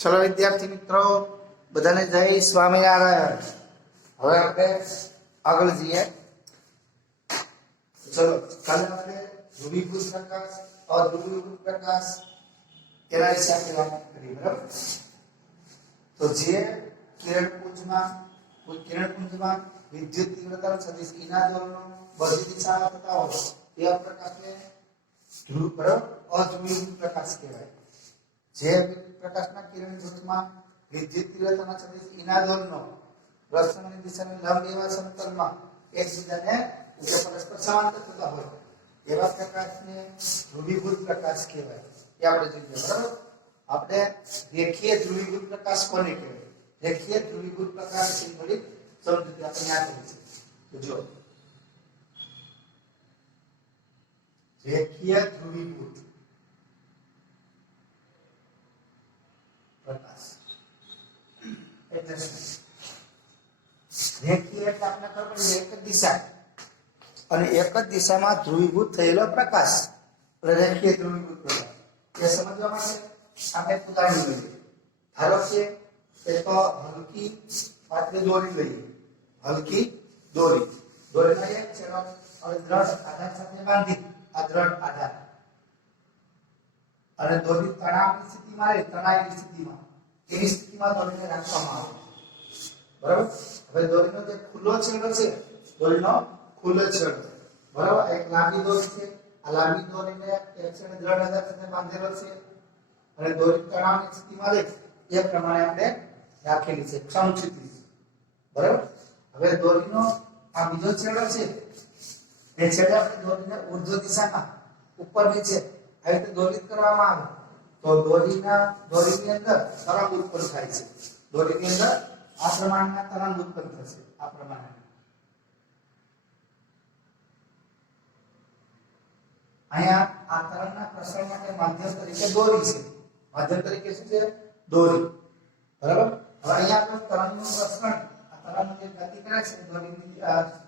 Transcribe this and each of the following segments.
चलो विद्यार्थी मित्रों बधाने जय स्वामीनारायण। હવે આપણે આગળ જઈએ। ચલો કાલે આપણે ધ્રુવીભૂત પ્રકાશ અધ્રુવીભૂત પ્રકાશ એના વિશે આપણે વાત કરી, બરાબર? તો જે કિરણપુંજમાં વિદ્યુત તીવ્રતા સદિશ ઇના દોરનો બધી દિશામાં થતા હોય તે પ્રકાશને ધ્રુવ બરાબર અધ્રુવીભૂત પ્રકાશ કહેવાય। જે પ્રકાશના કિરણ જૂથમાં વિદ્યુત તીવ્રતાના સદિશ ઇના દોરનો પ્રસરણની દિશાને લંબ એવા સમતલમાં એકબીજાને પરસ્પર સમાંતર થતા હોય એવા પ્રકાશને ધ્રુવીભૂત પ્રકાશ કહેવાય। એ આપણે જોઈએ, બરાબર? આપણે રેખીય ધ્રુવીભૂત પ્રકાશ કોને કહેવાય? રેખીય ધ્રુવીભૂત પ્રકાશ છે થોડી સમજૂતી આપણે યાદ કરી છે। તો જો રેખીય ધ્રુવીભૂત પ્રકાશ એટલે રેખીય એટલે આપણે ખબર છે એક જ દિશા અને એક જ દિશામાં ધ્રુવીભૂત થયેલો પ્રકાશ એટલે રેખીય ધ્રુવીભૂત પ્રકાશ। એ સમજવા માટે આપણે એક ઉદાહરણ લઈએ। ધારો કે એક હલકી પાતળી દોરી લઈએ, હલકી દોરી દોરીનો એક છેડો અને દ્રઢ આધાર સાથે બાંધી આ દ્રઢ આધાર અને દોરી તણાવની સ્થિતિમાં રહે, તણાવની સ્થિતિમાં એવી સ્થિતિમાં દોરીને રાખવામાં આવે, બરાબર? હવે દોરીનો જે ખુલ્લો છેડો છે, દોરીનો ખુલ્લો છેડો, બરાબર? એક લાંબી દોરી છે, આ લાંબી દોરીને એક છેડે દ્રઢ આધાર સાથે બાંધેલો છે અને દોરી તણાવની સ્થિતિમાં રહે એ પ્રમાણે આપણે રાખેલી છે સમચિતિ, બરાબર? હવે દોરીનો આ બીજો છેડો છે એ છેડે આપણે દોરીને ઉર્ધ્વ દિશામાં ઉપર નીચે આવી રીતે દોરિત કરવામાં આવે તો દોરીની અંદર તરંગ ઉત્પન્ન થાય છે। દોરીની અંદર આ પ્રમાણના તરંગ ઉત્પન્ન થશે, આ પ્રમાણે। અહીંયા આ તરંગના પ્રસરણ માટે માધ્યમ તરીકે દોરી છે, માધ્યમ તરીકે શું છે? દોરી, બરાબર? હવે અહીંયા આપણે તરંગનું પ્રસરણ, આ તરંગ જે ગતિ કરે છે દોરીની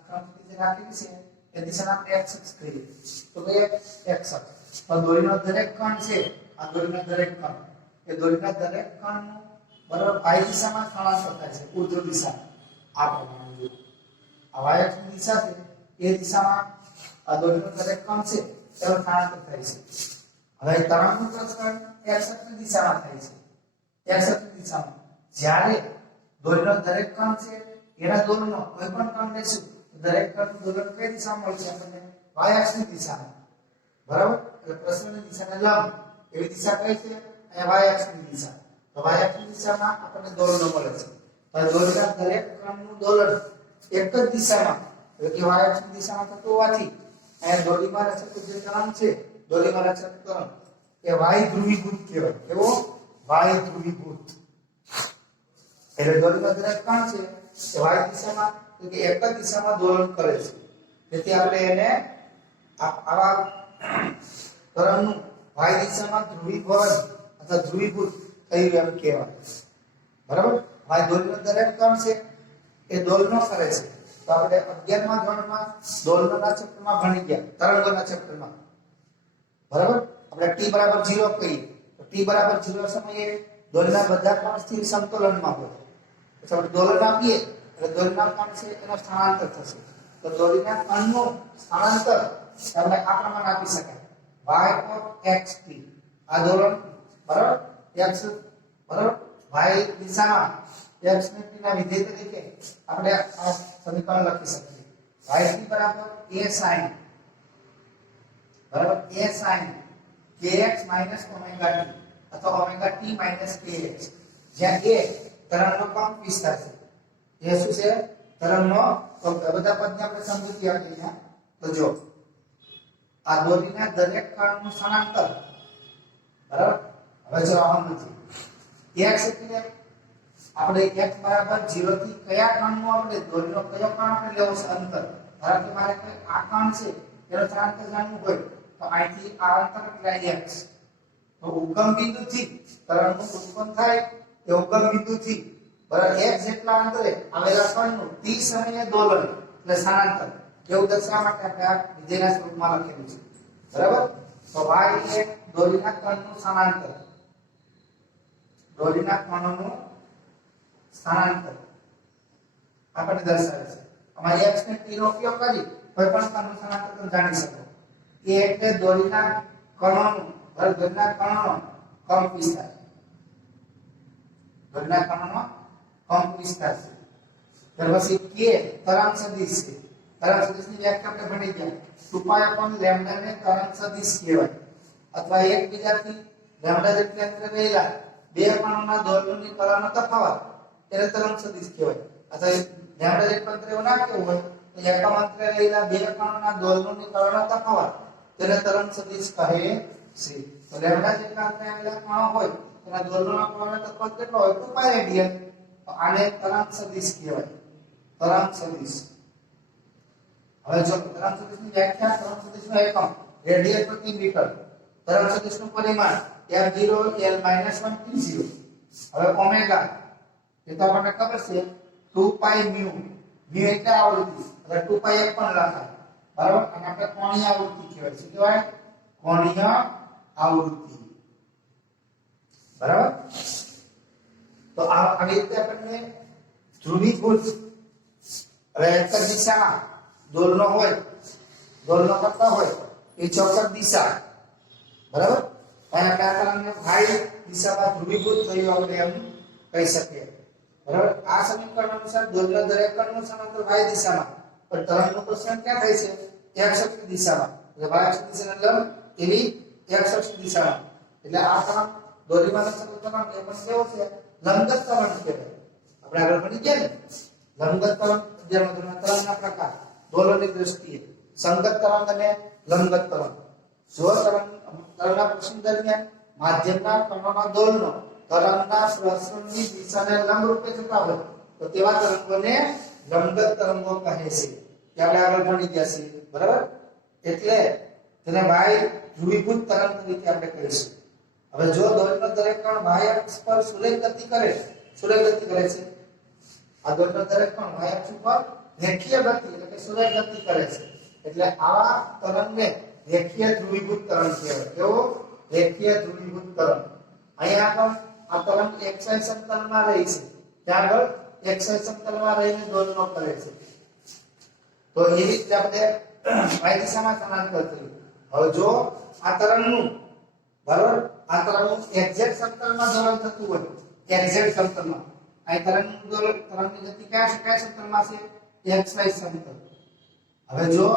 સમચિતિ જે રાખેલી છે એ દિશાને આપણે x અક્ષ કહીએ। તો કે x અક્ષ પણ દોરીનો દરેક કણ છે, આ દોરીનો દરેક કણ એ દોરીના દરેક કણનું બરાબર y દિશામાં સ્થળાંતર થાય છે, ઉર્ધ્વ દિશામાં। આ પ્રમાણે આ y અક્ષની દિશા છે એ દિશામાં આ દોરીનો દરેક કણ છે તેનું સ્થળાંતર થાય છે। હવે તરંગનું પ્રસરણ x અક્ષની દિશામાં થાય છે, x અક્ષની દિશામાં। જ્યારે દોરીનો દરેક કણ છે એના દોરનો કોઈ પણ કણ લેશું દરેક કણનું દોલન કઈ દિશામાં મળશે આપણને? y અક્ષની દિશામાં, બરાબર? એટલે પ્રસરણની દિશાને લંબ એવી દિશા કઈ છે? અહીંયા y અક્ષની દિશા। તો y અક્ષની દિશામાં આપણને દોલનો મળે છે, તો દોરીના દરેક કણનું દોલન એક જ દિશામાં એટલે કે y અક્ષની દિશામાં થતું હોવાથી અહીંયા દોરીમાં રચાતો જે તરંગ છે, દોરીમાં રચાતો તરંગ એ y ધ્રુવીભૂત કહેવાય। કેવો? y ધ્રુવીભૂત। એટલે દોરીમાં દરેક કણ છે એ y દિશામાં કે એક જ દિશામાં દોલન કરે છે, તેથી આપણે એને આવા તરંગનું y દિશામાં ધ્રુવીકરણ અથવા ધ્રુવીભૂત થયું એમ કહેવાય, બરાબર? y દોરીનો દરેક કણ છે એ દોલનો કરે છે। તો આપણે 11મા ધોરણમાં દોલનોના ચેપ્ટરમાં ભણી ગયા, તરંગોના ચેપ્ટરમાં, બરાબર? આપણે t બરાબર 0 કહીએ તો t બરાબર 0 સમયે દોરીના બધા કણ સ્થિર સમતોલનમાં હોય, પછી આપણે દોલન આપીએ એટલે દોરીના કણ છે એનો સ્થળાંતર થશે। તો દોરીના કણનું સ્થળાંતર આપણે આ પ્રમાણે આપી શકાય y of xt, આ દોલન, બરાબર? x, બરાબર? y દિશામાં x ના વિધેય તરીકે આપણે આ સમીકરણ લખી શકીએ y બરાબર a sin, બરાબર? a sin kx - omega t અથવા omega t - kx, જ્યાં a તરંગનો કંપ વિસ્તાર છે, એ શું છે? તરંગનો કંપ। બધા પદને આપણે સમજૂતી આપી અહીંયા। તો જો આ દોરીના દરેક કણનું સ્થળાંતર, બરાબર? હવે જવાનું નથી x એટલે આપણે x બરાબર 0 થી કયા કણનું આપણે દોરીનો કયો કણ આપણે લેવો છે અંતર? ધારો કે મારે આ કણ છે એનો સ્થળાંતર જાણવું હોય તો અહીંથી આ અંતર એટલે x। તો ઉગમ બિંદુથી તરંગનું ઉત્પન્ન થાય એ ઉગમ બિંદુથી બરાબર x જેટલા અંતરે આવેલા કણનું t સમયે દોલન એટલે સ્થળાંતર એવું દર્શાવવા માટે આપણે આ વિધેયના સ્વરૂપમાં લખેલું છે, બરાબર? તો y એ દોરીના કણનું સ્થળાંતર દોરીના કણોનું સ્થાનાંતર આપણને દર્શાવે છે. અમારી x ને t નો ઉપયોગ કરી કોઈ પણ કણનું સ્થાનાંતર જાણી શકો. એ એટલે દોરીના કણોનું દોરીના કણોનો કંપ વિસ્તાર. દોરીના કણોનો કંપ વિસ્તાર છે. ત્યાર પછી k તરંગ સદિશ છે. તરંગ સદિશની વ્યાખ્યા આપણે ભણી ગયા. 2π/λ ને તરંગ સદિશ કહેવાય. અથવા એકબીજાથી લેમ્ડા જેટલા અંતરે રહેલા બે કણોના દોરડુની કળાનો તફાવત એને તરંગ સદિશ કહેવાય. અથવા લેમ્ડા જેટલા અંતરે ના કેવું હોય તો એકમ અંતરે રહેલા બે કણોના દોરડુની કળાનો તફાવત તેને તરંગ સદિશ કહે છે. તો લેમ્ડા જેટલા અંતરે રહેલા કણો હોય તેના દોરડુના કળાનો તફાવત કેટલો હોય 2π રેડિયન. તો આને તરંગ સદિશ કહેવાય. તરંગ સદિશ. હવે જો તરંગ સદિશની વ્યાખ્યા તરંગ સદિશનો એકમ રેડિયન પ્રતિ મીટર. તરંગ સદિશનું પરિમાણ f0 l - 1 t0. હવે ઓમેગા એ તો આપણને ખબર છે 2π મ્યુ. મ્યુ એટલે આવૃત્તિ. હવે 2π એક પણ લખાય. બરાબર. અને આપણે કોણીય આવૃત્તિ કહેવાય છે. કહેવાય કોણીય આવૃત્તિ. બરાબર. તો આવી રીતે આપણને ધ્રુવીભૂત હવે એક જ દિશામાં દોરડો હોય દોરડો કરતા હોય એ ચોક્કસ દિશા. બરાબર. અહીંયા આપણે આ તરંગને y દિશામાં ધ્રુવીભૂત થયું આપણે એમ કહી શકીએ. બરાબર. આ સમીકરણ અનુસાર દોરડના દરેક કણનું સ્થાનાંતર y દિશામાં પણ તરંગનું પ્રસરણ ક્યાં થાય છે x અક્ષ દિશામાં. એટલે y અક્ષ દિશાને લંબ એવી x અક્ષ દિશામાં. એટલે આ તરંગ દોરીમાંનો તરંગ એ પણ કેવો છે લંબગત તરંગ કહેવાય. આપણે આગળ ભણી ગયા ને લંબગત તરંગ જેમાં તરંગના પ્રકાર દોરડની દ્રષ્ટિએ સંગત તરંગ અને લંબગત તરંગ. જો તરંગના પ્રસરણ દરમિયાન માધ્યમના કણોના દોરડો તરંગના પ્રસરણની દિશાને લંબ રૂપે જતા હોય તો તેવા તરંગોને લંબગત તરંગો કહે છે. કે આપણે આગળ ભણી ગયા છીએ. બરાબર. એટલે તેને y ધ્રુવીભૂત તરંગ તરીકે આપણે કહીશું. હવે જો દોરડનો દરેક કણ y અક્ષ પર સુરેખ ગતિ કરે છે. આ દોરડનો દરેક કણ y અક્ષ પર રેખીય ગતિ એટલે કે સુરેખ ગતિ કરે છે. એટલે આવા તરંગને રેખીય ધ્રુવીભૂત તરંગ કહેવાય. કેવો રેખીય ધ્રુવીભૂત તરંગ. અહીંયા પણ આ તરંગ xy સમતલમાં રહે છે. ત્યાં આગળ xy સમતલમાં રહીને દોરડો કરે છે. તો એ રીતે આપણે y દિશામાં સ્થાનાંતર કર્યું. હવે જો આ તરંગનું બરાબર આ તરંગનું એક્ઝેક્ટ સમતલમાં દોલન થતું હોય એક્ઝેક્ટ સમતલમાં આ તરંગનું દોલન તરંગની ગતિ કયા સમતલમાં છે xy સમતલ. હવે જો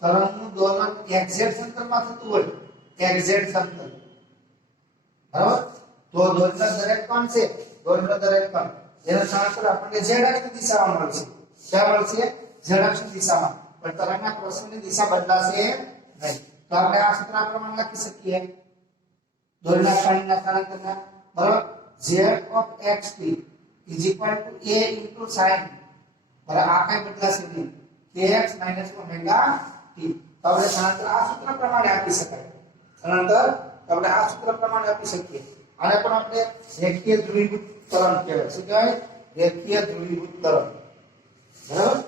તરંગનું દોલન એક્ઝેક્ટ સમતલમાં થતું હોય એક્ઝેક્ટ સમતલ બરાબર તો દોરડના દરેક કણ છે દોરડના દરેક કણ એનો સ્થાનાંતર આપણને z અક્ષની દિશામાં મળશે. ક્યાં મળશે z અક્ષની દિશામાં. પણ તરંગના પ્રસરણની દિશા બદલાશે નહીં. તો આપણે આ સૂત્ર પ્રમાણે લખી શકીએ દોરડના કણના સ્થાનાંતરના બરાબર z of xt is equal to a into sin. બરાબર આ કઈ બદલાશે નહીં kx - omega t. તો આપણે સ્થાનાંતર આ સૂત્ર પ્રમાણે આપી શકાય. સ્થાનાંતર આપણે આ સૂત્ર પ્રમાણે આપી શકીએ. આને પણ આપણે રેખીય ધ્રુવીભૂત તરંગ કહેવાય. શું કહેવાય રેખીય ધ્રુવીભૂત તરંગ. બરાબર.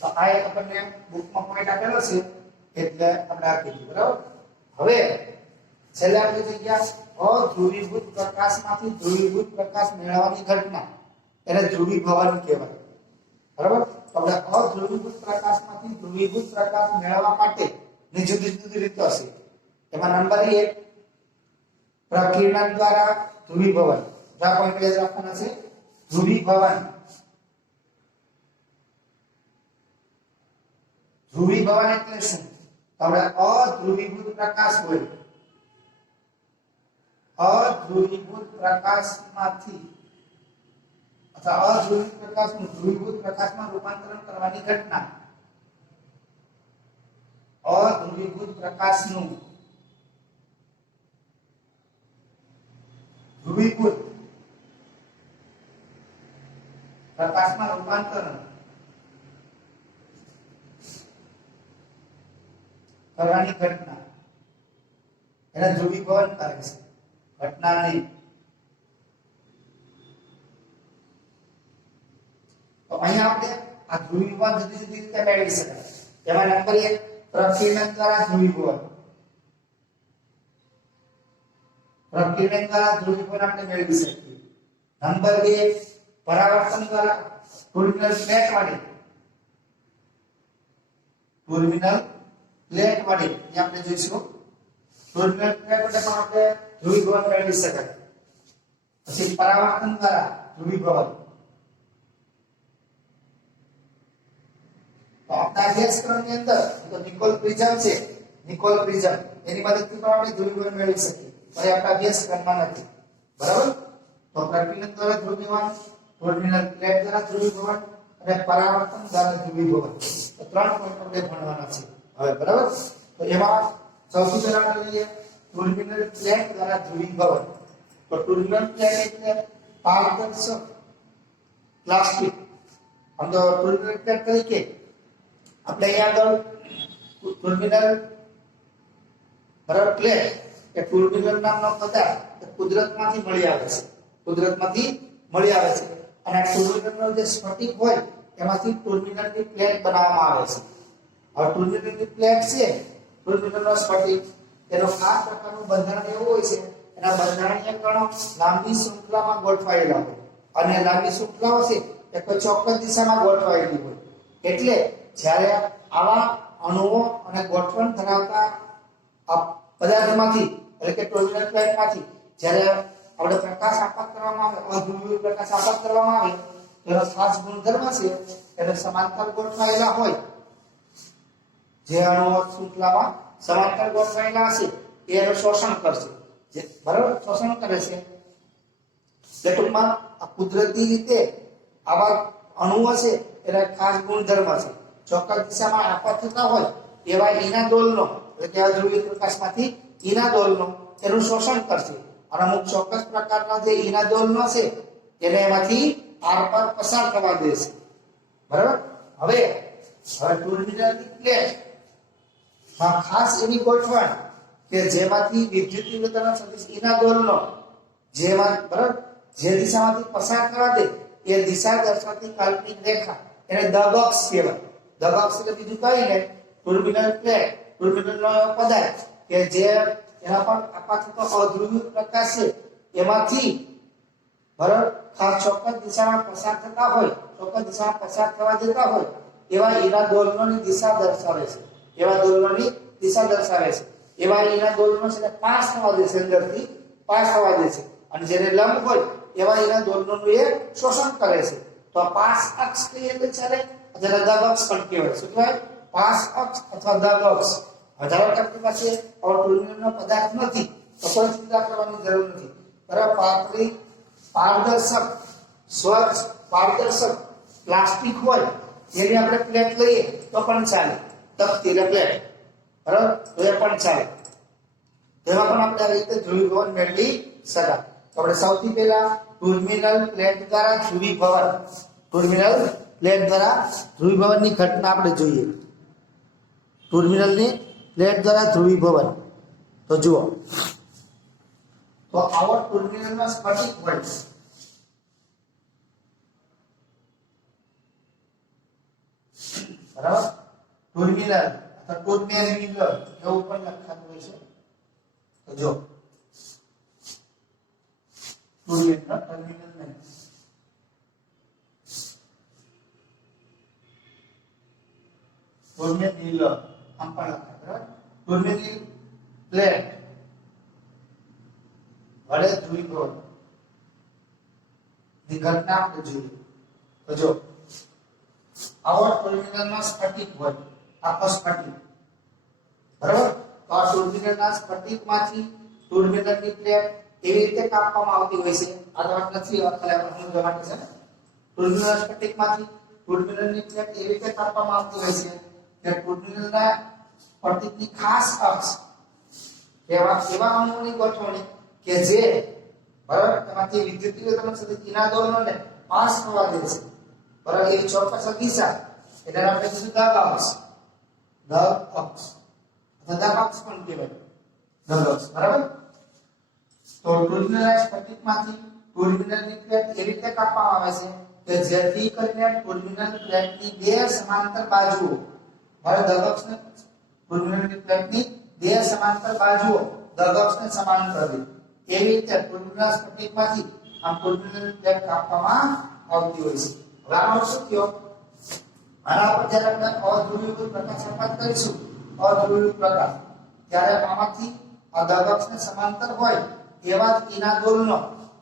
તો આ એક આપણને બુકમાં પોઈન્ટ આપેલો છે એટલે આપણે આપી દીધું. બરાબર. હવે છેલ્લે આપણે થઈ ગયા અધ્રુવીભૂત પ્રકાશમાંથી ધ્રુવીભૂત પ્રકાશ મેળવવાની ઘટના એને ધ્રુવીભવન કહેવાય. બરાબર. આપણે અધ્રુવીભૂત પ્રકાશમાંથી ધ્રુવીભૂત પ્રકાશ મેળવવા માટે ની જુદી જુદી રીતો છે. એમાં નંબર 1 પ્રકીર્ણન દ્વારા ધ્રુવીભવન. આ પોઈન્ટ યાદ રાખવાના છે. ધ્રુવીભવન. ધ્રુવીભવન એટલે શું? આપણે અધ્રુવીભૂત પ્રકાશ હોય અધ્રુવીભૂત પ્રકાશમાંથી અથવા અધ્રુવીભૂત પ્રકાશનું ધ્રુવીભૂત પ્રકાશમાં રૂપાંતરણ કરવાની ઘટના. અધ્રુવીભૂત પ્રકાશનું ધ્રુવીભૂત પ્રકાશમાં રૂપાંતરણ કરવાની ઘટના એને ધ્રુવીભવન કહે છે. ઘટના નહીં. તો અહીંયા આપણે આ ધ્રુવીભવન જુદી જુદી રીતે મેળવી શકાય. એમાં નંબર 1 પ્રકીર્ણન દ્વારા ધ્રુવીભવન. પ્રકીર્ણન દ્વારા ધ્રુવીકરણ આપણે મેળવી શકીએ. નંબર 2 પરાવર્તન દ્વારા ટર્મિનલ પ્લેટ વડે એ આપણે જોઈશું. ટર્મિનલ પ્લેટ વડે પણ આપણે ધ્રુવીકરણ મેળવી શકાય. પછી પરાવર્તન દ્વારા ધ્રુવીકરણ તો આપણા અભ્યાસક્રમની અંદર તો નિકોલ પ્રિઝમ છે, નિકોલ પ્રિઝમ એની મદદથી પણ આપણે ધ્રુવીકરણ મેળવી શકીએ. પણ આપણા અભ્યાસક્રમમાં નથી. બરાબર? તો પ્રકીર્ણન દ્વારા ધ્રુવીકરણ, ટર્મિનલ પ્લેટ દ્વારા ધ્રુવીકરણ અને પરાવર્તન દ્વારા ધ્રુવીકરણ. તો 3 પોઈન્ટ આપણે ભણવાના છે. હવે બરાબર? તો એમાં સૌથી પહેલા આપણે લઈએ ટર્મિનલ પ્લેટ દ્વારા ધ્રુવીકરણ. તો ટર્મિનલ પ્લેટ એટલે પારદર્શક પ્લાસ્ટિક. આમ તો ટર્મિનલ પ્લેટ તરીકે આપણે અહીંયા આગળ ટર્મિનલ બરાબર પ્લેટ એ ટર્મિનલ નામનો પદાર્થ કુદરતમાંથી મળી આવે છે. કુદરતમાંથી મળી આવે છે અને આ ટર્મિનલનો જે સ્ફટિક હોય એમાંથી ટર્મિનલની પ્લેટ બનાવવામાં આવે છે. આ ટર્મિનલની પ્લેટ છે, ટર્મિનલનો સ્ફટિક એનો ખાસ પ્રકારનું બંધારણ એવું હોય છે. એના બંધારણીય કણો લાંબી શૃંખલામાં ગોઠવાયેલા હોય અને લાંબી શૃંખલાઓ છે એ કોઈ ચોક્કસ દિશામાં ગોઠવાયેલી હોય. એટલે જ્યારે આવા અણુઓ અને ગોઠવણ ધરાવતા આ પદાર્થમાંથી એટલે કે ટર્મિનલ પ્લેટમાંથી જ્યારે આપણે પ્રકાશ આપાત કરવામાં આવે, અધ્રુવીય પ્રકાશ આપાત કરવામાં આવે તેનો ખાસ ગુણધર્મ છે એને સમાંતર ગોઠવાયેલા હોય. જે અણુઓ શૃંખલામાં સમાંતર ગોઠવાયેલા હશે એનું શોષણ કરશે. જે બરાબર શોષણ કરે છે એટલે ટૂંકમાં આ કુદરતી રીતે આવા અણુઓ છે એના ખાસ ગુણધર્મ છે. ચોક્કસ દિશામાં આપાત થતા હોય એવા ઇનાદોલનો એટલે કે અધ્રુવીય પ્રકાશમાંથી ઇનાદોલનો એનું શોષણ કરશે અને અમુક ચોક્કસ પ્રકારના જે ઇનાદોલનો છે એને એમાંથી આરપાર પસાર થવા દેશે. બરાબર? હવે ટર્મિનલની પ્લેટ માં ખાસ એની ગોઠવણ કે જેમાંથી વિદ્યુત તીવ્રતાનો સદિશ ઇનાદોલનો જેમાં બરાબર જે દિશામાંથી પસાર કરવા દે એ દિશા દર્શાવતી કાલ્પનિક રેખા એને દગક્ષ કહેવાય. દગક્ષ એટલે બીજું કઈ નહીં, ટર્મિનલ પ્લેટ, ટર્મિનલનો પદાર્થ કે જે એના પર આપાત થતો અધ્રુવીય પ્રકાશ છે એમાંથી બરાબર ખાસ ચોક્કસ દિશામાં પસાર થતા હોય, ચોક્કસ દિશામાં પસાર થવા દેતા હોય એવા ઇનાદોલનોની દિશા દર્શાવે છે. એવા દોલનોની દિશા દર્શાવે છે. એવા ઇનાદોલનો છે પાસ થવા દે છે, અંદરથી પાસ થવા દે છે અને જેને લંબ હોય એવા ઇનાદોલનોનું એ શોષણ કરે છે. તો પાસ અક્ષ કહીએ તો ચાલે, જેને દગ અક્ષ પણ કહેવાય. શું કહેવાય? પાસ અક્ષ અથવા દગ અક્ષ. ધારો કે આપણી પાસે ટર્મિનલનો પદાર્થ નથી તો કોઈ ચિંતા કરવાની જરૂર નથી. બરાબર? પાતળી પારદર્શક સ્વચ્છ પારદર્શક પ્લાસ્ટિક હોય જેની આપણે પ્લેટ લઈએ તો પણ ચાલે. તકતી પ્લેટ બરાબર તો એ પણ ચાલે. તેમાં પણ આપણે આવી રીતે ધ્રુવીભવન મેળવી શકાય. તો આપણે સૌથી પહેલા ટર્મિનલ પ્લેટ દ્વારા ધ્રુવીભવન, ટર્મિનલ પ્લેટ દ્વારા ધ્રુવીભવનની ઘટના આપણે જોઈએ. ટર્મિનલની પ્લેટ દ્વારા ધ્રુવીભવન તો જુઓ, તો આવો ટર્મિનલમાં સ્ફટિક હોય બરાબર. ટર્મિનલ અથવા ટર્મિનલ એવું પણ લખાતું હોય છે. તો જો ટર્મિનલ નહીં, ટર્મિનલ આમ પણ લખાય. બરાબર? ટર્મિનલ પ્લેટ વડે ધ્રુવીભવન ની ઘટના આપણે જોઈએ. તો જો આવો ટર્મિનલમાં સ્ફટિક હોય, આખો સ્ફટિક બરાબર. તો આ ટર્મિનલના સ્ફટિકમાંથી ટર્મિનલની પ્લેટ એવી રીતે કાપવામાં આવતી હોય છે. આ તો વાત નથી, ખાલી આપણે સમજવા માટે છે ને. ટર્મિનલ સ્ફટિકમાંથી ટર્મિનલની પ્લેટ એવી રીતે કાપવામાં આવતી હોય છે કે ટર્મિનલના સ્ફટિકની ખાસ અક્ષ એવા અણુઓની ગોઠવણી કે જે બરાબર તેમાંથી વિદ્યુત તીવ્રતાનો સદિશ ઇનાદોલનોને પાસ થવા દે છે. બરાબર? એ ચોક્કસ દિશા એટલે આપણે કીધું દગ અક્ષ, દગ અક્ષ અથવા દગ અક્ષ પણ કહેવાય. દગ અક્ષ બરાબર. તો ટર્મિનલ સ્ફટિકમાંથી ટર્મિનલની પ્લેટ એવી રીતે કાપવામાં આવે છે કે જેથી કરીને ટર્મિનલ પ્લેટની બે સમાંતર બાજુઓ બરાબર દગ અક્ષને ટર્મિનલની પ્લેટની બે સમાંતર બાજુઓ દગ અક્ષને સમાંતર રહે. એવી રીતે ટુર્બિનલ સ્ફટિકમાંથી આમ ટુર્બિનલ પ્લેટ કાપવામાં આવતી હોય છે. હવે આનો શું થયો? આના પર જ્યારે આપણે અધ્રુવીકૃત પ્રકાશ આપાત કરીશું, અધ્રુવીકૃત પ્રકાશ, ત્યારે આમાંથી અધગક્ષને સમાંતર હોય એવા જ ઇનાગોલનો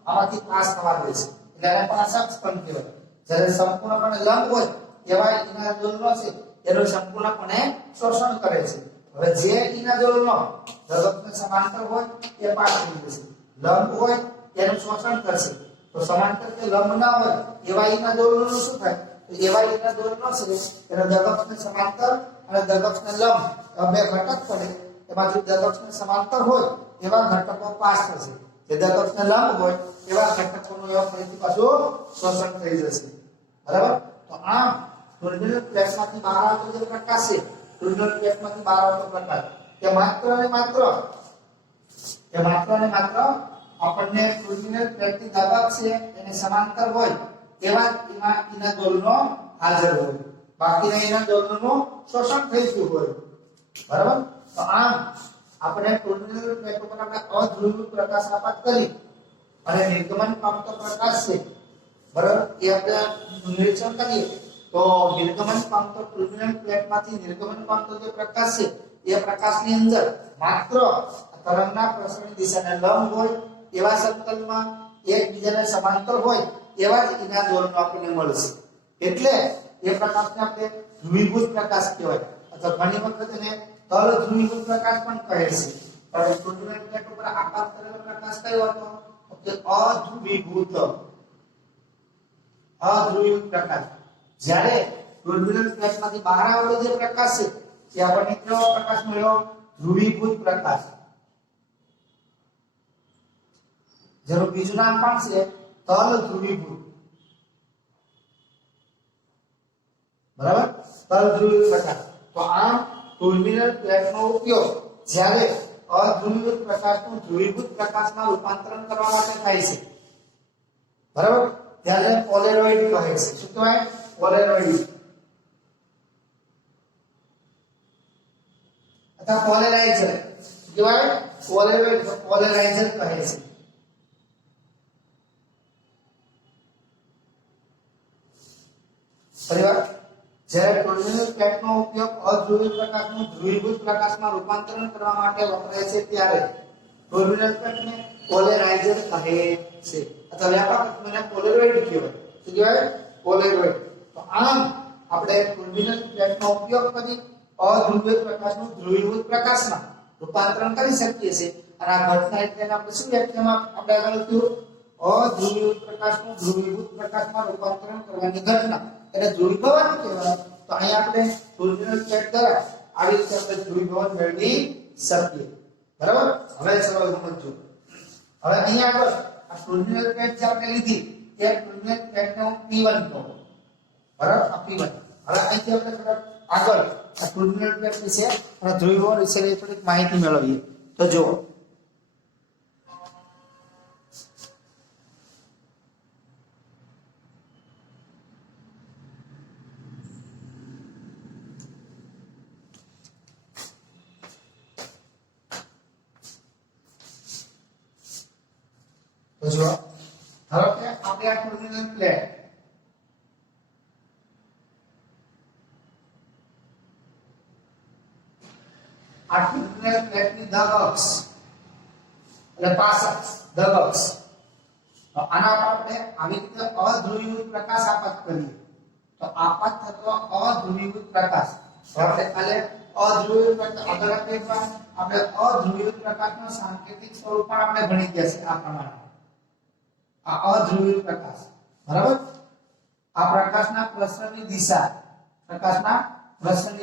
આમાંથી પાસ થવા દે છે, એટલે એને પાસક સ્તંભ કહેવાય. જ્યારે સંપૂર્ણપણે લંબ હોય એવા ઇનાગોલનો છે એનું સંપૂર્ણપણે શોષણ કરે છે. હવે જે ઇનાગોલનો ધગક્ષને સમાંતર હોય એ પાસ થઈ જશે, લંબ હોય એનું શોષણ કરશે. તો સમાંતર કે લંબ ના હોય એવા ઇનાગોલનું શું થાય? તો એવા ઇનાગોલનો છે એનો ધગક્ષને સમાંતર અને ધગક્ષને લંબ બે ઘટક પડે, એમાંથી ધગક્ષને સમાંતર હોય એવા ઘટકો પાસ થશે, જે ધગક્ષને લંબ હોય એવા ઘટકોનું ફરીથી પાછું શોષણ થઈ જશે. બરાબર? તો આમ ટુર્બિનલ પ્લેટમાંથી બહાર આવતો જે પ્રકાશ છે, ટુર્બિનલ પ્લેટમાંથી બહાર આવતો પ્રકાશ કે માત્ર ને માત્ર આપણને ટુર્બિનલ પ્લેટની ધગક્ષ છે એને સમાંતર હોય એવા ઇનાગોલનો હાજર હોય, બાકીના ઇનાગોલનું શોષણ થઈ ગયું હોય. બરાબર? તો આમ આપણે ટુર્બિનલ પ્લેટ ઉપર આપણે અધ્રુવીય પ્રકાશ આપાત કરી અને નિર્ગમન પામતો પ્રકાશ છે, બરાબર, એ આપણે નિરીક્ષણ કરીએ તો નિર્ગમન પામતો ટુર્બિનલ પ્લેટમાંથી નિર્ગમન પામતો જે પ્રકાશ છે એ પ્રકાશની અંદર માત્ર તરંગના પ્રસરણની દિશાને લંબ હોય એવા સમતલમાં એકબીજાને સમાંતર હોય એવા જ ઇનાગોલનો આપણને મળશે. એટલે એ પ્રકાશને આપણે ધ્રુવીભૂત પ્રકાશ કહેવાય, અથવા ઘણી વખત એને તલ ધ્રુવીભૂત પ્રકાશ પણ કહે છે. પણ ટુર્બિનલ પ્લેટ ઉપર આપાત કરેલો પ્રકાશ કયો હતો? કે અધ્રુવીભૂત પ્રકાશ. જ્યારે ટુર્બિનલ પ્લેટમાંથી બહાર આવેલો જે પ્રકાશ છે એ આપણને કેવો પ્રકાશ મળ્યો? ધ્રુવીભૂત પ્રકાશ. જેનું બીજું નામ પણ છે તલ ધ્રુવીભૂત. બરાબર? તલ ધ્રુવીભૂત પ્રકાશ. તો આમ ટુર્બિનલ પ્લેટનો ઉપયોગ જ્યારે અધ્રુવીભૂત પ્રકાશનું ધ્રુવીભૂત પ્રકાશમાં રૂપાંતરણ કરવા માટે થાય છે, બરાબર, ત્યારે પોલેરોઇડ કહે છે. શું કહેવાય? પોલેરોઇડ અથવા પોલેરાઇઝર. શું કહેવાય? પોલેરોઇડ, પોલેરાઇઝર કહે છે. ફરીવાર, જ્યારે ટુર્બિનલ પ્લેટનો ઉપયોગ અધ્રુવીય પ્રકાશનું ધ્રુવીભૂત પ્રકાશમાં રૂપાંતરણ કરવા માટે વપરાય છે ત્યારે ટુર્બિનલ પ્લેટને પોલેરાઇઝર કહે છે, અથવા વ્યાપક અર્થમાં પોલેરોઇડ કહેવાય. શું કહેવાય? પોલેરોઇડ. તો આમ આપણે ટુર્બિનલ પ્લેટનો ઉપયોગ કરી અધ્રુવીય પ્રકાશનું ધ્રુવીભૂત પ્રકાશમાં રૂપાંતરણ કરી શકીએ છીએ. અને આ ઘટના એટલે આપણે શું વ્યાખ્યામાં આપણે આગળ કહ્યું? અધ્રુવીય પ્રકાશનું ધ્રુવીભૂત પ્રકાશમાં રૂપાંતરણ કરવાની ઘટના એટલે ધ્રુવીભવન કહેવાય. તો અહીં આપણે ટુર્બિનલ પ્લેટ દ્વારા આવી રીતે આપણે ધ્રુવીભવન મેળવી શકીએ. બરાબર? હવે સવાલ સમજો. હવે અહીં આગળ આ ટુર્બિનલ પ્લેટ જે આપણે લીધી એ ટુર્બિનલ પ્લેટનો P1 કહો. બરાબર? આ P1. હવે અહીંથી આપણે થોડા આગળ આ ટુર્બિનલ પ્લેટ વિશે અને ધ્રુવીભવન વિશે થોડીક માહિતી મેળવીએ. તો જુઓ, ધારો કે આપણે આ ટુર્બિનલ પ્લેટ પ્લેટની ધગક્ષ એટલે પાસક ધગક્ષ, આના પર આપણે આવી રીતે અધ્રુવીભૂત પ્રકાશ આપાત કરીએ તો આપાત થતો અધ્રુવીભૂત પ્રકાશ આપણે કાલે અધ્રુવીય પ્રકાશ આગળ આપણે અધ્રુવીય પ્રકાશનો સાંકેતિક સ્વરૂપ પણ આપણે ભણી ગયા છે. આ પ્રમાણે આ અધ્રુવીય પ્રકાશ, બરાબર, આ પ્રકાશના પ્રસરણની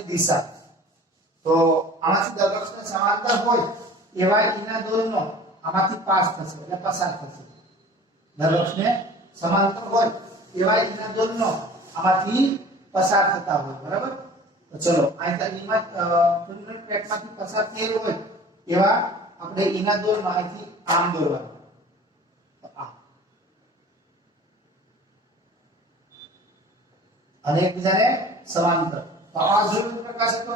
દિશા, તો આમાંથી દગક્ષને સમાંતર હોય એવા ઇનાગોલનો આમાંથી પાસ થશે એટલે પસાર થશે. દગક્ષને સમાંતર હોય એવા ઇનાગોલનો આમાંથી પસાર થતા હોય. બરાબર? તો ચલો અહીંથી ટુર્બિનલ પ્લેટમાંથી પસાર થયેલ હોય એવા આપણે ઇનાગોલનો અહીંથી આમ દોરવાનું. અને એકબીજાને સમાંતર. તો આ ધ્રુવીય પ્રકાશ હતો,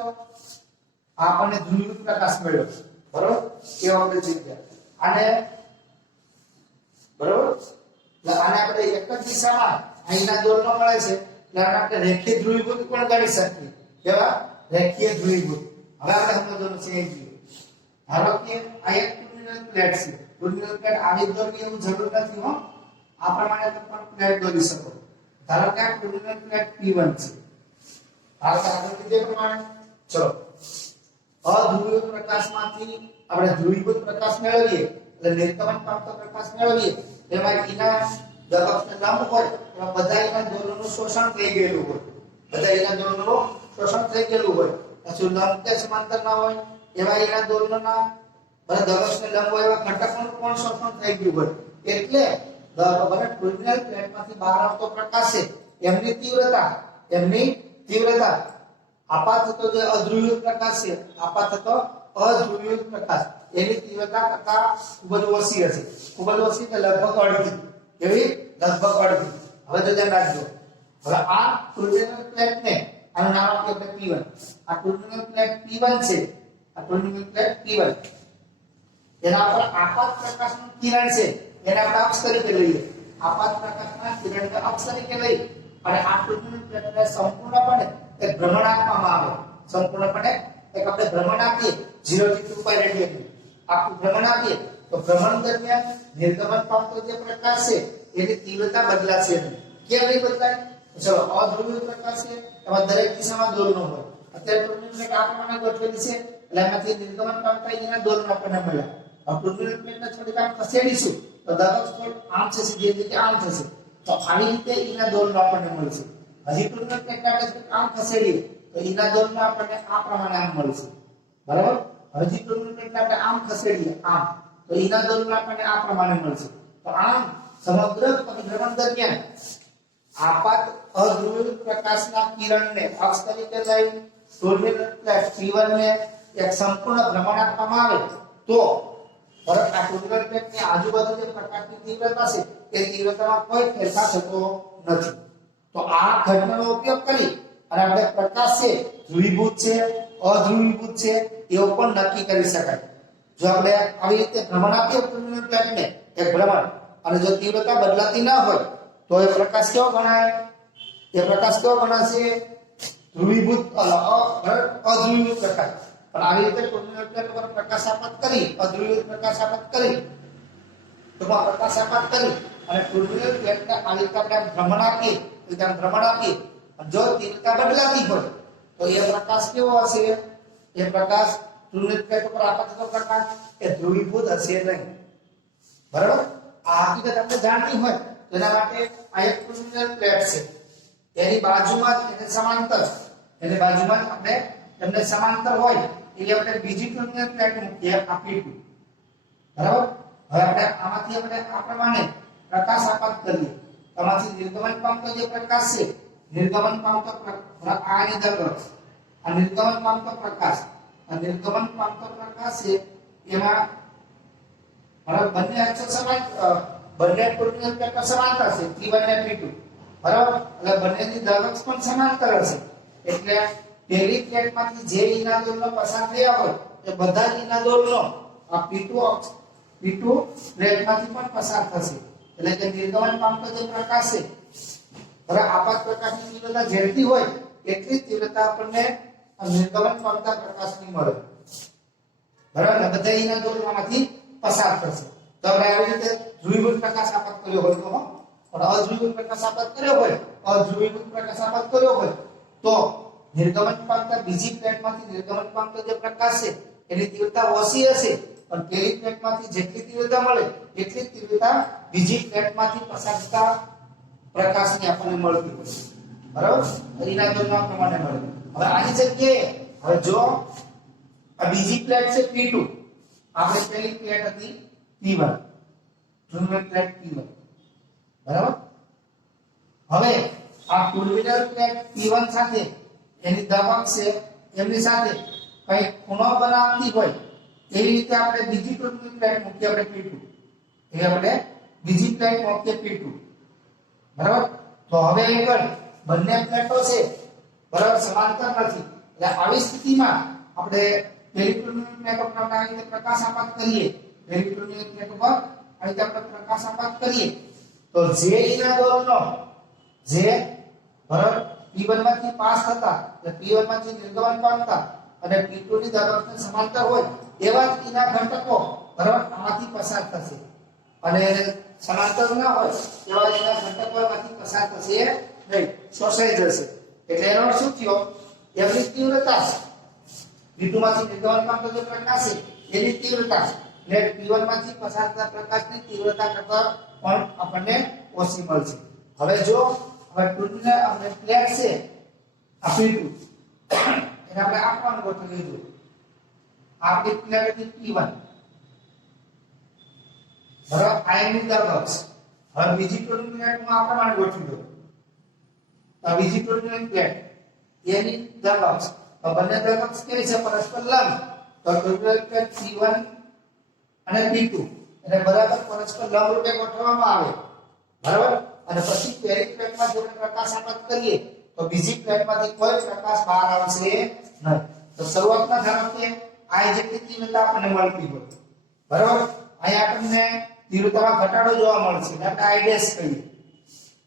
આપણને ધ્રુવીય પ્રકાશ મળ્યો. બરોબર? એ આપણે જોઈ ગયા. અને બરાબર. એટલે આને આપણે એક જ દિશામાં અહીંના દોરનો મળે છે એટલે આને આપણે રેખીય ધ્રુવીભૂત પણ ગણી શકીએ. કેવા? રેખીય ધ્રુવીભૂત. હવે આપણે સમજવાનું છે એક જોઈએ. ધારો કે આ એક ટર્મિનલ પ્લેટ છે. ટર્મિનલ પ્લેટ આવી દોરવી એવું જરૂર નથી હો. આ પ્રમાણે તમે પણ પ્લેટ દોરી શકો. ધારો કે આ ટર્મિનલ પ્લેટ P1 છે. આ આગળ કીધે પ્રમાણે ચલો અધ્રુવીય પ્રકાશમાંથી આપણે ધ્રુવીભૂત પ્રકાશ મેળવીએ એટલે નિર્ગમન પામતો પ્રકાશ મેળવીએ તેમાં એના દબાવને લંબ હોય તો બધા એના દોરનું શોષણ થઈ ગયેલું હોય. બધા એના દોરનું શોષણ થઈ ગયેલું હોય. પછી લંબ કે સમાંતર ના હોય એવા એના દોરનોના બધા દબાવને લંબ હોય એવા ઘટકોનું પણ શોષણ થઈ ગયું હોય. એટલે બધા ટર્મિનલ પ્લેટમાંથી બહાર આવતો પ્રકાશ છે એમની તીવ્રતા આપાત થતો જે અધ્રુવીય પ્રકાશ છે આપાત થતો અધ્રુવીય પ્રકાશ એની તીવ્રતા કરતા ખૂબ જ ઓછી હશે. ખૂબ જ ઓછી એટલે લગભગ અડધી. કેવી? લગભગ અડધી. હવે જો ધ્યાન રાખજો. હવે આ ટર્મિનલ પ્લેટ ને આનું નામ આપીએ આપણે P1. આ ટર્મિનલ પ્લેટ P1 છે. આ ટર્મિનલ પ્લેટ P1 એના પર આપાત પ્રકાશનું કિરણ છે એને આપણે અક્ષ તરીકે લઈએ. આપાત પ્રકાશના કિરણને અક્ષ તરીકે લઈ અને આ ટર્મિનલ પ્લેટને સંપૂર્ણપણે એક ભ્રમણ આપવામાં આવે. સંપૂર્ણપણે એક આપણે ભ્રમણ આપીએ 0 થી 2π રેડિયન આખું ભ્રમણ આપીએ તો ભ્રમણ દરમિયાન નિર્ગમન પામતો જે પ્રકાશ છે એની તીવ્રતા બદલાશે નહીં. કેમ નહીં બદલાય? ચલો અધ્રુવીય પ્રકાશ છે એમાં દરેક દિશામાં દોરનો હોય. અત્યારે ટર્મિનલ પ્લેટ આ પ્રમાણે ગોઠવેલી છે એટલે એમાંથી નિર્ગમન પામતા એના દોરનો આપણને મળ્યા. હવે ટર્મિનલ પ્લેટને થોડીક આમ ખસેડીશું તો દબાવ થોડું આમ થશે જે રીતે આમ થશે તો આવી રીતે એના દોરનો આપણને મળશે. હજી ટર્મિનલ પ્લેટને આપણે આમ ખસેડીએ તો એના દોરનો આપણને આ પ્રમાણે આમ મળશે. બરાબર. હજી ટર્મિનલ પ્લેટને આપણે આમ ખસેડીએ આમ તો એના દોરનો આપણને આ પ્રમાણે મળશે. તો આમ સમગ્ર પરિભ્રમણ દરમિયાન આપાત અધ્રુવીય પ્રકાશના કિરણને અક્ષ તરીકે લઈ ટર્મિનલ પ્લેટ P1 ને એક સંપૂર્ણ ભ્રમણ આપવામાં આવે તો આ ટર્મિનલ પ્લેટની આજુબાજુ જે પ્રકાશની તીવ્રતા છે એ તીવ્રતામાં કોઈ ફેરફાર થતો નથી. તો આ ઘટનાનો ઉપયોગ કરી અને આપણે પ્રકાશ છે ધ્રુવીભૂત છે અધ્રુવીભૂત છે એવું પણ નક્કી કરી શકાય. જો આપણે આવી રીતે ભ્રમણ આપીએ ટર્મિનલ પ્લેટને એક ભ્રમણ અને જો તીવ્રતા બદલાતી ન હોય તો એ પ્રકાશ કેવો ગણાય? એ પ્રકાશ કેવો ગણાશે? ધ્રુવીભૂત અધ્રુવીભૂત પ્રકાશ. પણ આવી રીતે ટર્મિનલ પ્લેટ પર પ્રકાશ આપાત કરી અધ્રુવીય પ્રકાશ આપાત કરી તો પ્રકાશ આપાત કરી અને ટર્મિનલ પ્લેટને આવી રીતે આપણે ભ્રમણ આપીએ જો તીવ્રતા બદલાતી હોય તો એ પ્રકાશ કેવો હશે? એ પ્રકાશ ટર્મિનલ પ્લેટ પર આપાત થતો પ્રકાશ એ ધ્રુવીભૂત હશે નહીં. બરાબર. આ હકીકત આપણે જાણવી હોય તેના માટે આ એક ટર્મિનલ પ્લેટ છે એની બાજુમાં એને સમાંતર આપણે એમને સમાંતર હોય એટલે આપણે બીજી ટર્મિનલ પ્લેટ મૂકીએ આ P2. બરાબર. હવે આપણે આમાંથી આપણે આ પ્રમાણે પ્રકાશ આપાત કરીએ. આમાંથી નિર્ગમન પામતો જે પ્રકાશ છે નિર્ગમન પામતો આની અંદર આ નિર્ગમન પામતો પ્રકાશ છે એમાં બરાબર બંને અક્ષો સમાન બંને ટર્મિનલ પ્લેટ સમાંતર છે P1 અને P2. બરાબર. એટલે બંનેની દળવક્ષ પણ સમાંતર હશે એટલે પહેલી પ્લેટમાંથી જે ઈના દોરનો પસાર થયા હોય એ બધા ઈના દોરનો આ P2 પ્લેટમાંથી પણ પસાર થશે. એટલે કે નિર્ગમન પામતો જે પ્રકાશ છે બરાબર આપાત પ્રકાશની તીવ્રતા જેટલી હોય એટલી તીવ્રતા આપણને નિર્ગમન પામતા પ્રકાશની મળે. બરાબર. ને બધા ઈના દોરમાંથી પસાર થશે. તો આપણે આવી રીતે ધ્રુવીભૂત પ્રકાશ આપાત કર્યો હોય તો પણ અધ્રુવીભૂત પ્રકાશ આપાત કર્યો હોય તો નિર્ગમન પામતા બીજી પ્લેટમાંથી નિર્ગમન પામતો જે પ્રકાશ છે એની તીવ્રતા ઓછી હશે પણ પહેલી પ્લેટમાંથી જેટલી તીવ્રતા મળે એટલી તીવ્રતા બીજી પ્લેટમાંથી પસાર થતા પ્રકાશની આપણને મળતી હોય. બરાબર. એના દોરના પ્રમાણે મળે. હવે આની જગ્યાએ હવે જો આ બીજી પ્લેટ છે P2 આપણે પહેલી પ્લેટ હતી P1 ટર્મિનલ પ્લેટ P1. બરાબર. હવે આ ટર્મિનલ પ્લેટ P1 સાથે એની દબાણ છે એમની સાથે કઈ ખૂણો બનાવતી હોય એવી રીતે આપણે બીજી ટર્મિનલ પ્લેટ મૂકીએ આપણે P2. એ આપણે બીજી પ્લેટ મૂકીએ P2. બરાબર. તો હવે આગળ બંને પ્લેટો છે બરાબર સમાંતર નથી એટલે આવી સ્થિતિમાં આપણે પહેલી ટર્મિનલ પ્લેટ પર આવી રીતે પ્રકાશ આપાત કરીએ પહેલી ટર્મિનલ પ્લેટ પર આ રીતે આપણે પ્રકાશ આપાત કરીએ તો જે ના દોરનો જે બરાબર P1 માંથી પાસ થતા એટલે P1 માંથી નિર્ગમન પામતા અને P2 ની દબાણને સમાંતર હોય એવા જ એના ઘટકો બરાબર આમાંથી પસાર થશે અને સમાંતર ના હોય એવા એના ઘટકોમાંથી પસાર થશે નહીં, શોષાઈ જશે. એટલે એનો અર્થ શું થયો? એની તીવ્રતા P2 માંથી નિર્ગમન પામતો જે પ્રકાશ છે એની તીવ્રતા એટલે P1 માંથી પસાર થતા પ્રકાશની તીવ્રતા કરતા પણ આપણને ઓછી મળશે. હવે જો હવે ટર્મિનલ આપણે પ્લેટ છે આ P2 એને આપણે આપવાનું ગોઠવી લીધું. આપણી પ્લેટ ની P1 બરાબર આયનની દરબક્ષ. હવે બીજી ટર્મિનલમાં આપણે માન ગોઠવી દો. તો બીજી ટર્મિનલ પ્લેટ એની દરબક્ષ તો બંને દરબક્ષ કેવી છે? પરસ્પર લંબ. તો ટર્મિનલ પ્લેટ P1 અને P2 એને બરાબર પરસ્પર લંબ રૂપે ગોઠવવામાં આવે બરાબર. અને પછી પહેલી પ્લેટમાં જો પ્રકાશ આપાત કરીએ તો બીજી પ્લેટમાંથી કોઈ પ્રકાશ બહાર આવશે નહીં. તો શરૂઆતમાં ધારો કે આ જેટલી તીવ્રતા આપણને મળતી હોય બરાબર, અહીંયા આપણને તીવ્રતામાં ઘટાડો જોવા મળશે એટલે આપણે I ડેશ કહીએ.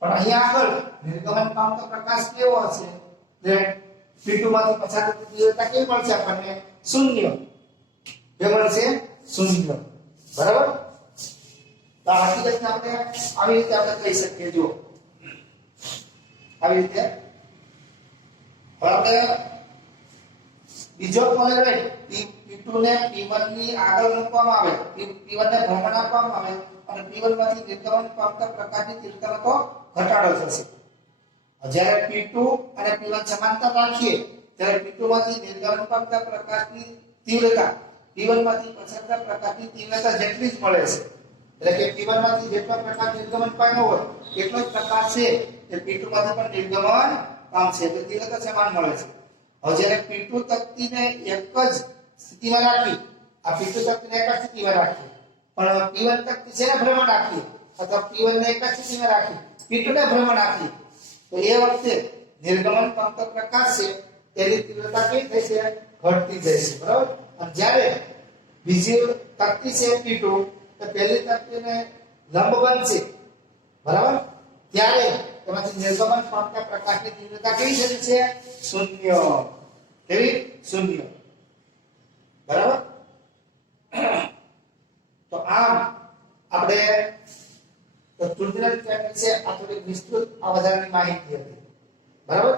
પણ અહીંયા આગળ નિર્ગમન પામતો પ્રકાશ કેવો હશે? P2 માંથી પસાર થતી તીવ્રતા કેવી મળશે આપણને? શૂન્ય. જે મળશે શૂન્ય બરાબર. તો આ હકીકતને આપણે આવી રીતે આપણે કહી શકીએ. જો આવી રીતે આપણે બીજો પોલેરોઇડ P2 ને P1 ની આગળ મૂકવામાં આવે, P1 ને ભ્રમણ આપવામાં આવે અને P1 માંથી નિર્ગમન પામતા પ્રકાશની તીવ્રતામાં તો ઘટાડો થશે. જ્યારે P2 અને P1 સમાંતર રાખીએ ત્યારે P2 માંથી નિર્ગમન પામતા પ્રકાશની તીવ્રતા P1 માંથી પસારતા પ્રકાશની તીવ્રતા જેટલી જ મળે છે. એટલે કે P1 માંથી જેટલો પ્રકાશ નિર્ગમન પામ્યો હોય એટલો જ પ્રકાશ છે એ P2 માંથી પણ નિર્ગમન પામશે એટલે તીવ્રતા સમાન મળે છે. હવે જ્યારે P2 તકતીને એક જ સ્થિતિમાં રાખી, આ P2 તકતીને એક જ સ્થિતિમાં રાખી પણ P1 તકતી છે ને ભ્રમણ આપીએ અથવા P1 ને એક જ સ્થિતિમાં રાખી P2 ને ભ્રમણ આપીએ તો એ વખતે નિર્ગમન પામતો પ્રકાશ છે તેની તીવ્રતા કેવી થશે? ઘટતી જશે બરાબર. અને જ્યારે બીજી તકતી છે P2 તો પહેલી તકતીને લંબ બનશે બરાબર, ત્યારે તેમાંથી નિર્ગમન પામતા પ્રકાશની તીવ્રતા કેવી થશે છે? શૂન્ય. કેવી? શૂન્ય બરાબર. તો આમ આપણે ટર્મિનલ પ્લેટ વિશે આ થોડી વિસ્તૃત આ વધારાની માહિતી હતી બરાબર.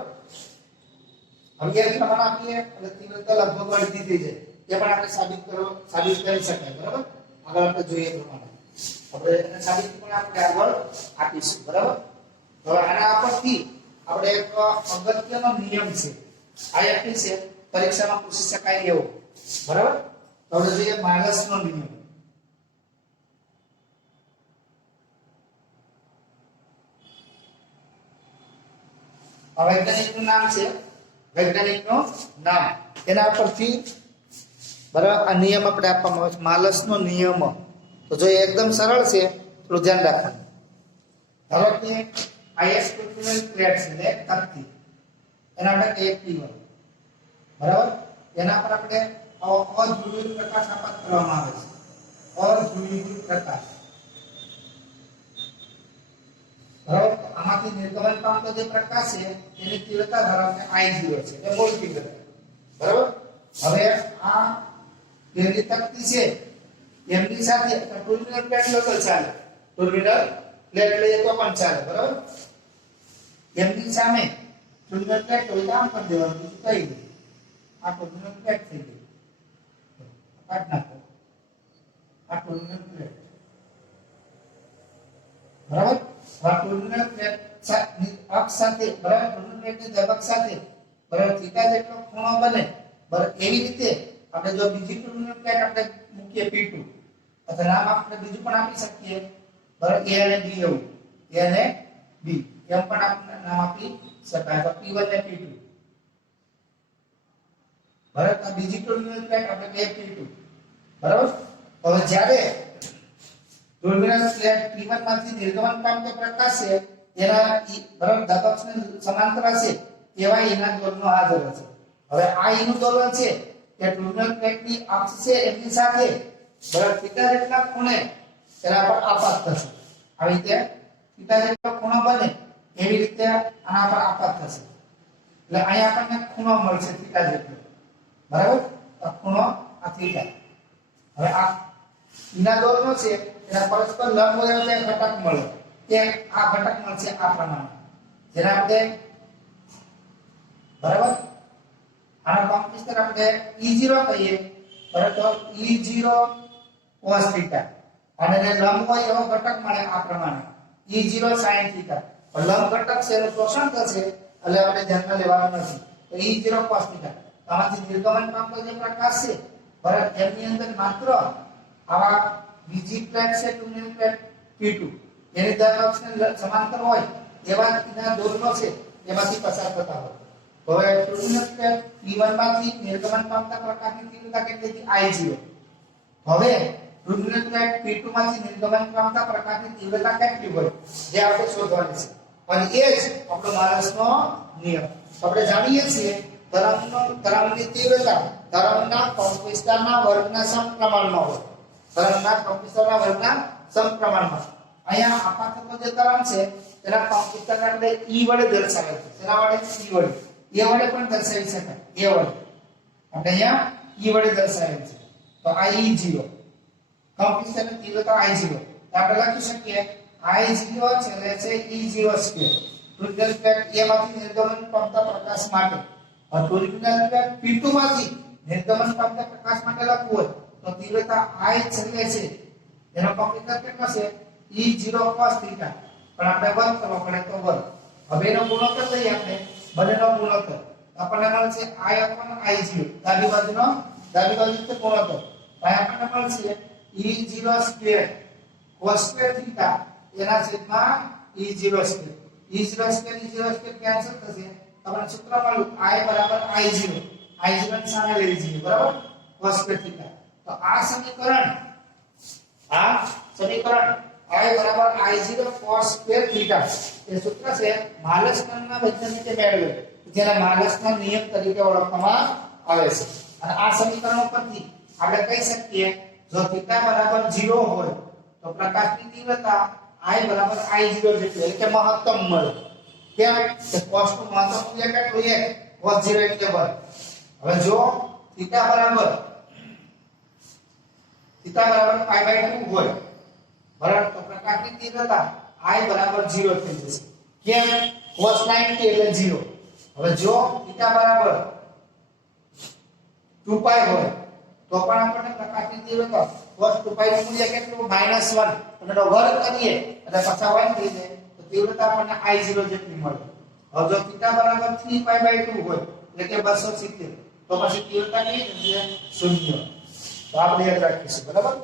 હવે એક પ્રમાણ આપીએ એટલે તીવ્રતા લગભગ અડધી થઈ જાય એ પણ આપણે સાબિત કરી શકાય બરાબર. આગળ આપણે જોઈએ પ્રમાણે આપણે એને સાબિત પણ આપણે આગળ આપીશું બરાબર. હવે આના પરથી આપણે એક અગત્યનો નિયમ છે આ આપી છે પરીક્ષામાં પૂછી શકાય એવો બરાબર. તો આપણે જોઈએ માઇનસનો નિયમ. આ વૈજ્ઞાનિકનું નામ છે, વૈજ્ઞાનિકનું નામ એના પરથી બરાબર આ નિયમ આપણે આપવામાં આવે છે માલસનો નિયમ. તો જો એકદમ સરળ છે થોડું ધ્યાન રાખવાનું. ધારો કે આઈએસ ટર્મિનલ પ્લેટ છે ને તકતી એના આપણે કહીએ P1 બરાબર. એના પર આપણે અધ્રુવીય પ્રકાશ આપાત કરવામાં આવે છે. અધ્રુવીય પ્રકાશ બરાબર. આમાંથી નિર્ગમન પામતો જે પ્રકાશ છે એની તીવ્રતા ધારો કે I0 છે એટલે મૂળ તીવ્રતા બરાબર. હવે આ પેલી તકતી છે એમની સાથે ટર્મિનલ પ્લેટ લો તો ચાલે, ટર્મિનલ પ્લેટ લઈએ તો પણ ચાલે બરાબર. એમની સામે ટર્મિનલ પ્લેટ હોય તો આમ કરી દેવાનું, બીજું કઈ નહીં. આ ટર્મિનલ પ્લેટ થઈ ગઈ, કાઢ નાખો આ ટર્મિનલ પ્લેટ બરાબર. આ ટર્મિનલ પ્લેટ અક્ષ સાથે બરાબર, ટર્મિનલ પ્લેટની દબાણ સાથે બરાબર થીટા જેટલો ખૂણો બને બરાબર. એવી રીતે આપણે જો બીજી ટર્મિનલ પ્લેટ આપણે મૂકીએ P2 અથવા નામ આપણે બીજું પણ આપી શકીએ બરાબર, A અને B એવું, A અને B એમ પણ આપણે નામ આપી શકાય. તો P1 ને P2 બરાબર. આ બીજી ટર્મિનલ પ્લેટ આપણે બે P2 બરાબર. હવે જ્યારે ટર્મિનલ પ્લેટ P1 માંથી નિર્ગમન પામતો પ્રકાશ છે એના બરાબર દબાણને સમાંતર છે એવા એના દોલનો હાજર છે. હવે આ એનું દોલન છે કે ટર્મિનલ પ્લેટની અક્ષ છે એની સાથે બરાબર થીટા જેટલા ખૂણે તેના પર આપાત થશે આવી રીતે થીટા જેટલો ખૂણો બને એવી રીતે આના પર આપાત થશે એટલે અહીંયા આપણને ખૂણો મળશે થીટા જેટલો બરાબર આ ખૂણો આ થીટા હવે આ ઈના દોરનો છે એના પરસ્પર લંબ હોય એટલે ઘટક મળે તે આ ઘટક મળશે આ પ્રમાણે જેને આપણે બરાબર આનો કોણ વિસ્તાર આપણે E0 કહીએ બરાબર E0 cos થીટા અને લંબ હોય એવો ઘટક મળે આ પ્રમાણે E0 sin થીટા લંબ ઘટક છે એનું શોષણ થશે એટલે આપણે ધ્યાનમાં લેવાનું નથી તો E0 cos થીટા આમાંથી નિર્ગમન પામતો જે પ્રકાશ છે બરાબર એની અંદર માત્ર આવા બીજી પ્લેટ છે ટુનિયન પ્લેટ P2 એની દર અક્ષને સમાંતર હોય એવા એના દોરનો છે એમાંથી પસાર થતા હોય તો હવે ટુનિયન પ્લેટ P1 માંથી નિર્ગમન પામતા પ્રકાશની તીવ્રતા કેટલી હતી I0 હવે ટુનિયન પ્લેટ P2 માંથી નિર્ગમન પામતા પ્રકાશની તીવ્રતા કેટલી હોય જે આપણે શોધવાની છે અને એ જ આપણો માલસનો નિયમ આપણે જાણીએ છીએ તરંગની તીવ્રતા તરંગના કંપવિસ્તારના વર્ગના સમપ્રમાણમાં હોય તરંગના કંપવિસ્તારના વર્ગના સમપ્રમાણમાં અહીંયા આપાત થતો જે તરંગ છે તેના કંપવિસ્તારને આપણે E વડે દર્શાવે છે તેના વડે E વડે પણ દર્શાવી શકાય એ વડે આપણે અહીંયા E વડે દર્શાવેલ છે તો આ E0 કંપવિસ્તારની તીવ્રતા I0 આપણે લખી શકીએ I0 છેલ્લે છે E0 square total plate A માંથી નિર્ગમન પામતા પ્રકાશ માટે ટોટલ પ્લેટ P2 માંથી નિર્ગમન પામતા પ્રકાશ માટે લખવું હોય તો તીવ્રતા I છેલ્લે છે એનો કંપવિસ્તાર કેટલો છે E0 cos થીટા પણ આપણે વર્ગ કરવો પડે તો વર્ગ હવે એનો ગુણોત્તર લઈએ આપણે બંનેનો ગુણોત્તર આપણને મળશે I/I0 ડાબી બાજુનો ગુણોત્તર આપણને મળશે E0 square cos square theta એના છેદમાં E0 square E0 square cancel થશે આપણને સૂત્ર મળ્યું I/I0 I0 ની સામે લઈ જઈએ બરાબર cos સ્ક્વેર થીટા તો આ સમીકરણ I/I0 cos સ્ક્વેર થીટા એ સૂત્ર છે માલસના વૈજ્ઞાનિકે મેળવેલ જેને માલસના નિયમ તરીકે ઓળખવામાં આવે છે અને આ સમીકરણ પરથી આપણે કહી શકીએ જો થીટા બરાબર 0 હોય તો પ્રકાશની તીવ્રતા I/I0 જેટલી એટલે કે મહત્તમ મળે કેમ કે cos નું મહત્તમ મૂલ્ય કેટલું છે cos 0 એટલે 1 હવે જો થીટા બરાબર π/2 હોય બરાબર તો પ્રકાશની તીવ્રતા I/0 થઈ જશે કેમ cos 90 એટલે 0 હવે જો થીટા બરાબર 2π હોય તો પણ આપણને પ્રકાશની તીવ્રતા cos 2π નું મૂલ્ય કેટલું -1 અને એનો વર્ગ કરીએ એટલે પાછા 1 થઈ જાય તો તીવ્રતા આપણને I0 જેટલી મળે હવે જો થીટા બરાબર 3π/2 હોય એટલે કે 270 તો પછી તીવ્રતા કેટલી થશે 0 તો આપણે યાદ રાખીશું બરાબર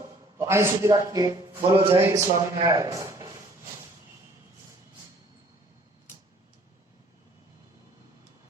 તો અહીં સુધી રાખીએ બોલો જય સ્વામિનારાયણ